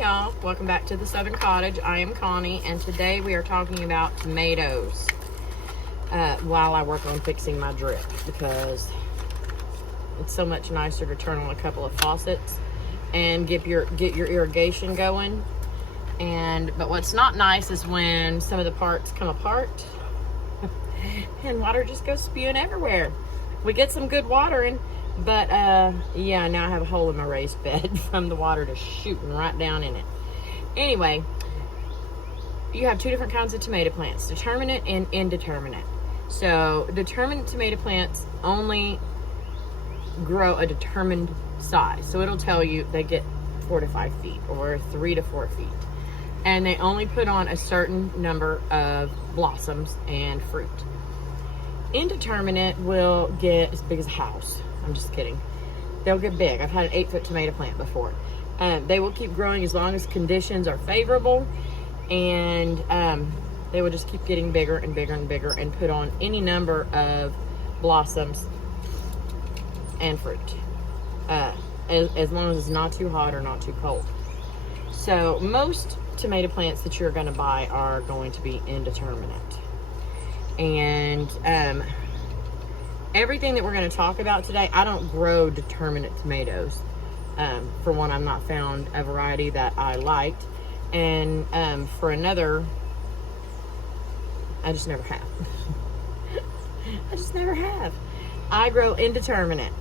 y'all, welcome back to the Southern Cottage. I am Connie, and today we are talking about tomatoes while I work on fixing my drip, because it's so much nicer to turn on a couple of faucets and get your irrigation going. But what's not nice is when some of the parts come apart and water just goes spewing everywhere. We get some good watering, but yeah, now I have a hole in my raised bed from the water just shooting right down in it. Anyway, you have two different kinds of tomato plants, determinate and indeterminate. So determinate tomato plants only grow a determined size. So it'll tell you they get 4 to 5 feet or 3 to 4 feet. And they only put on a certain number of blossoms and fruit. Indeterminate will get as big as a house. I'm just kidding. They'll get big. I've had an 8-foot tomato plant before. They will keep growing as long as conditions are favorable, and they will just keep getting bigger and bigger and bigger and put on any number of blossoms and fruit, as long as it's not too hot or not too cold. So most tomato plants that you're going to buy are going to be indeterminate. And everything that we're going to talk about today, I don't grow determinate tomatoes. For one, I've not found a variety that I liked. And for another, I just never have. I just never have. I grow indeterminate.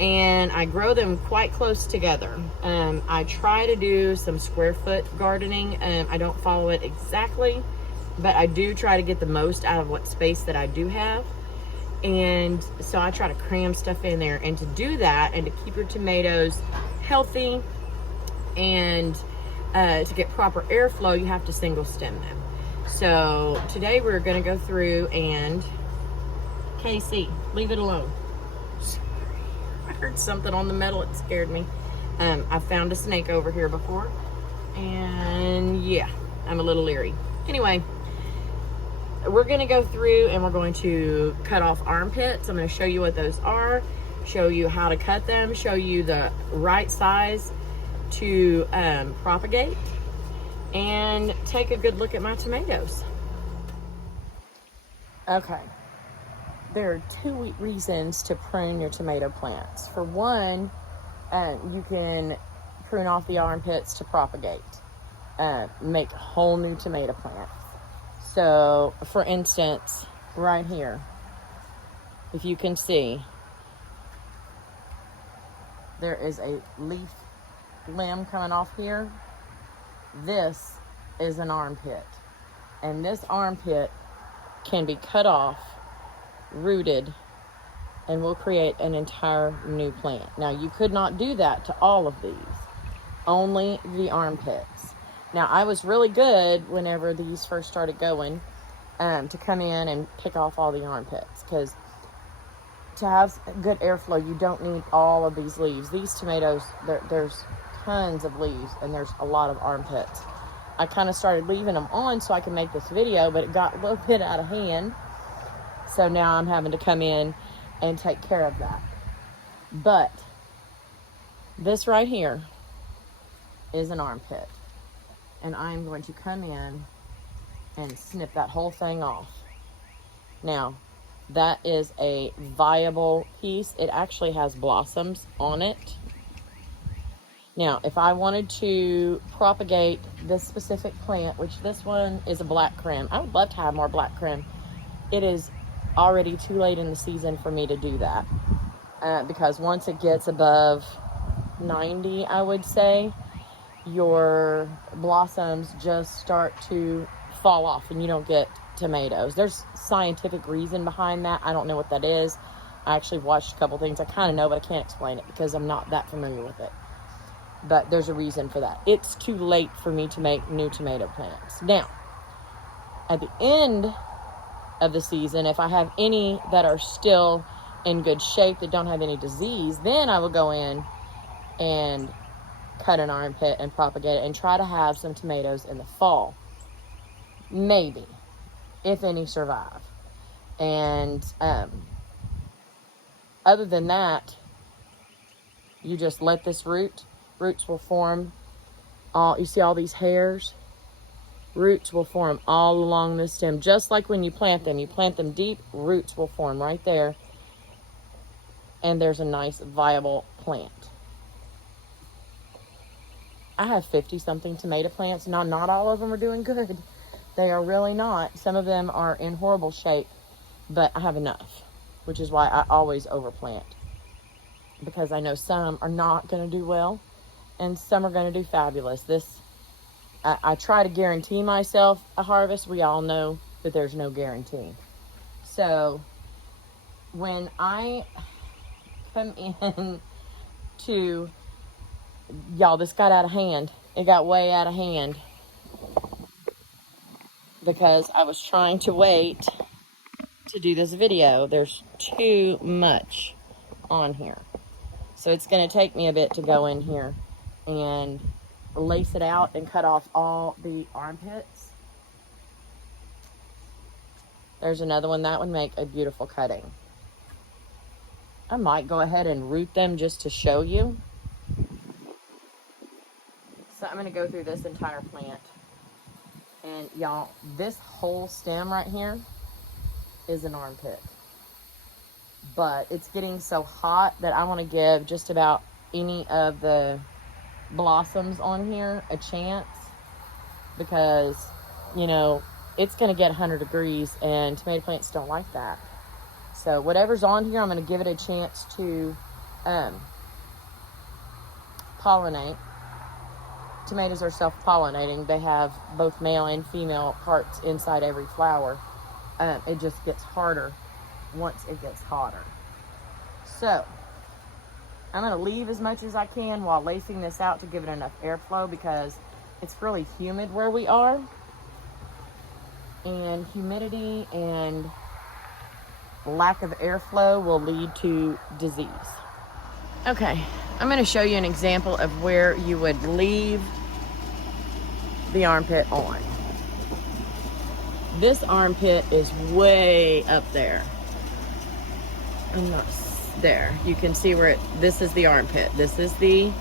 And I grow them quite close together. I try to do some square foot gardening. I don't follow it exactly, but I do try to get the most out of what space that I do have. And so I try to cram stuff in there. And to do that, and to keep your tomatoes healthy, and to get proper airflow, you have to single stem them. So today we're going to go through and, Casey, leave it alone. I heard something on the metal, it scared me. I found a snake over here before, and yeah, I'm a little leery. Anyway, we're going to go through and we're going to cut off armpits. I'm going to show you what those are, show you how to cut them, show you the right size to propagate, and take a good look at my tomatoes. Okay. There are two reasons to prune your tomato plants. For one, you can prune off the armpits to propagate, make whole new tomato plants. So, for instance, right here, if you can see, there is a leaf limb coming off here. This is an armpit, and this armpit can be cut off, rooted, and will create an entire new plant. Now, you could not do that to all of these, only the armpits. Now, I was really good whenever these first started going to come in and pick off all the armpits, because to have good airflow, you don't need all of these leaves. These tomatoes, there's tons of leaves, and there's a lot of armpits. I kind of started leaving them on so I could make this video, but it got a little bit out of hand. So now I'm having to come in and take care of that. But this right here is an armpit. And I'm going to come in and snip that whole thing off. Now, that is a viable piece. It actually has blossoms on it. Now, if I wanted to propagate this specific plant, which this one is a black creme. I would love to have more black creme. It is already too late in the season for me to do that, because once it gets above 90, I would say, your blossoms just start to fall off and you don't get tomatoes. There's scientific reason behind that. I don't know what that is. I actually watched a couple things. I kind of know, but I can't explain it because I'm not that familiar with it. But there's a reason for that. It's too late for me to make new tomato plants. Now, at the end of the season, if I have any that are still in good shape, that don't have any disease, then I will go in and cut an armpit and propagate it and try to have some tomatoes in the fall. Maybe, if any survive. And other than that, you just let this roots will form You see all these hairs? Roots will form all along the stem, just like when you plant them. You plant them deep, roots will form right there, and there's a nice viable plant. I have 50-something tomato plants. Not all of them are doing good. They are really not. Some of them are in horrible shape, but I have enough, which is why I always overplant, because I know some are not going to do well, and some are going to do fabulous. I try to guarantee myself a harvest. We all know that there's no guarantee. So when I come in to, y'all, this got out of hand. It got way out of hand because I was trying to wait to do this video. There's too much on here. So it's going to take me a bit to go in here and lace it out and cut off all the armpits. There's another one. That would make a beautiful cutting. I might go ahead and root them just to show you. So I'm going to go through this entire plant. And y'all, this whole stem right here is an armpit. But it's getting so hot that I want to give just about any of the blossoms on here a chance, because, you know, it's going to get 100 degrees and tomato plants don't like that. So whatever's on here, I'm going to give it a chance to pollinate. Tomatoes are self-pollinating. They have both male and female parts inside every flower. It just gets harder once it gets hotter. So I'm going to leave as much as I can while lacing this out to give it enough airflow, because it's really humid where we are. And humidity and lack of airflow will lead to disease. Okay, I'm going to show you an example of where you would leave the armpit on. This armpit is way up there. I'm not there. You can see where this is the armpit. This is the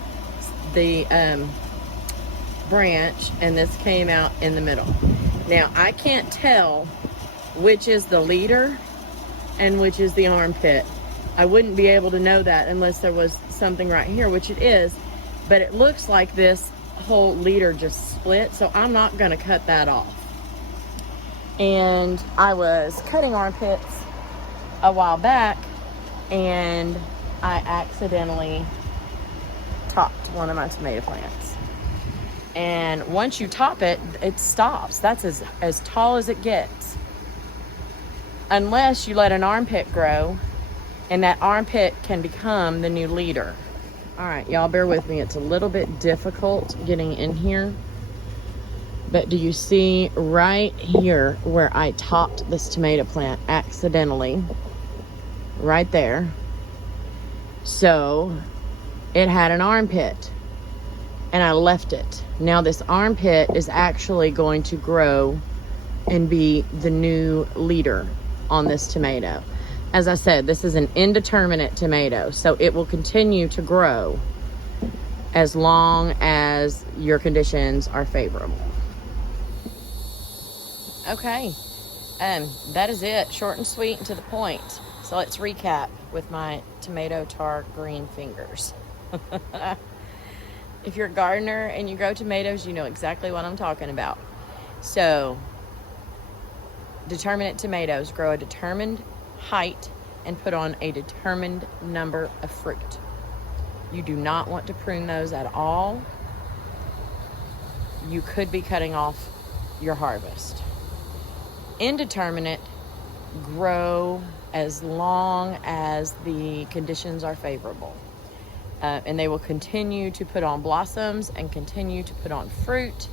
branch, and this came out in the middle. Now I can't tell which is the leader and which is the armpit. I wouldn't be able to know that unless there was something right here, which it is, but it looks like this whole leader just split, so I'm not going to cut that off. And I was cutting armpits a while back, and I accidentally topped one of my tomato plants. And once you top it, it stops. That's as tall as it gets. Unless you let an armpit grow, and that armpit can become the new leader. All right, y'all, bear with me. It's a little bit difficult getting in here. But do you see right here where I topped this tomato plant accidentally? Right there. So it had an armpit, and I left it. Now this armpit is actually going to grow and be the new leader on this tomato. As I said, this is an indeterminate tomato, so it will continue to grow as long as your conditions are favorable. Okay, that is it. Short and sweet and to the point. So let's recap with my tomato tart green fingers. If you're a gardener and you grow tomatoes, you know exactly what I'm talking about. So, determinate tomatoes grow a determined height and put on a determined number of fruit. You do not want to prune those at all. You could be cutting off your harvest. Indeterminate grow as long as the conditions are favorable. And they will continue to put on blossoms and continue to put on fruit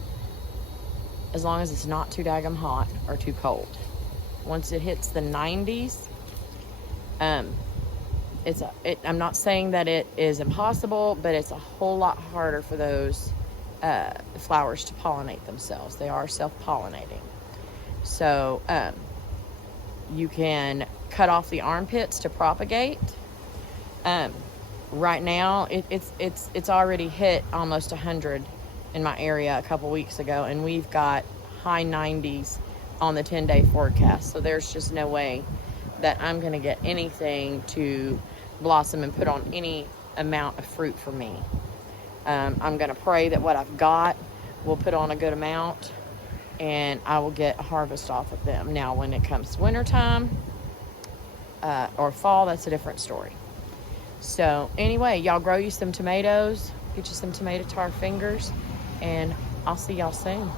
as long as it's not too daggum hot or too cold. Once it hits the 90s, I'm not saying that it is impossible, but it's a whole lot harder for those flowers to pollinate themselves. They are self-pollinating. So you can cut off the armpits to propagate. Right now, it's already hit almost 100 in my area a couple weeks ago, and we've got high 90s on the 10-day forecast. So there's just no way that I'm going to get anything to blossom and put on any amount of fruit for me. I'm going to pray that what I've got will put on a good amount, and I will get a harvest off of them. Now, when it comes to wintertime or fall, that's a different story. So anyway, y'all grow you some tomatoes, get you some tomato tar fingers, and I'll see y'all soon.